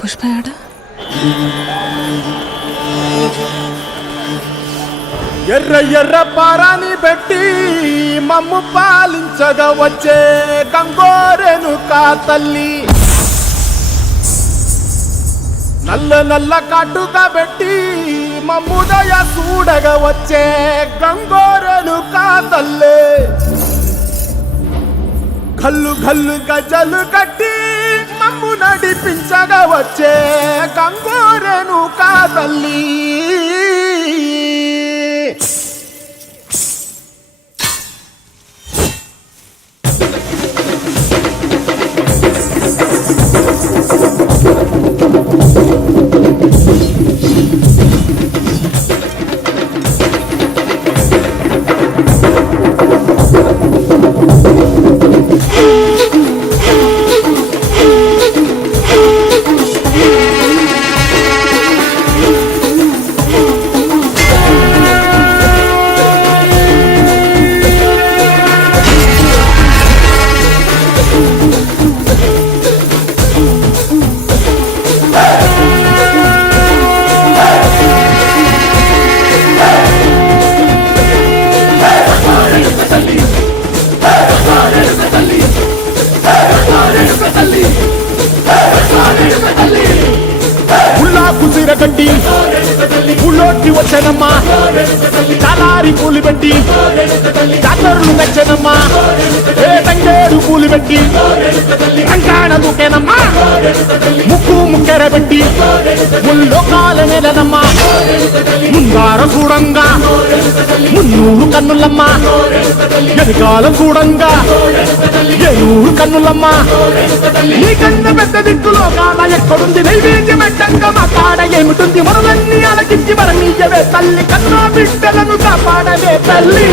పుష్ప ఏడ? ఎర్ర ఎర్ర పారాని పెట్టి మమ్ము పాలించగా వచ్చే గంగోరెను కా తల్లి, నల్ల నల్ల కాటుగా పెట్టి మమ్ముదయ చూడగా వచ్చే గంగోరెను కా తల్లి, గల్లు గల్లు గజలు కట్టి మమ్ము నడిపించగా వచ్చే గంగోరెను కా తల్లి. గడ్డి పుల్లోటి వచ్చనమ్మా, చాలారి పూలు పెట్టి జాతరలు నచ్చనమ్మా, ఏ తంగేడు పూలు పెట్టి రంగాణ దూకేనమ్మా, ముక్కు ముక్కెర పెట్టి ముల్లోకాల నెలనమ్మా, ముంగార చూడంగా మున్నూరు కన్నులమ్మా, ఎదుగాల చూడంగా ఏనూరు కన్నులమ్మా, నీ కన్న పెద్ద దిక్కులో కాల ఎక్కడుంది నైవేద్యం పెట్టంగా మా కాడ ఏమిటుంది, మనలన్నీ అలకించి మరణీయవే తల్లి, కన్నా బిడ్డలను కాపాడవే తల్లి.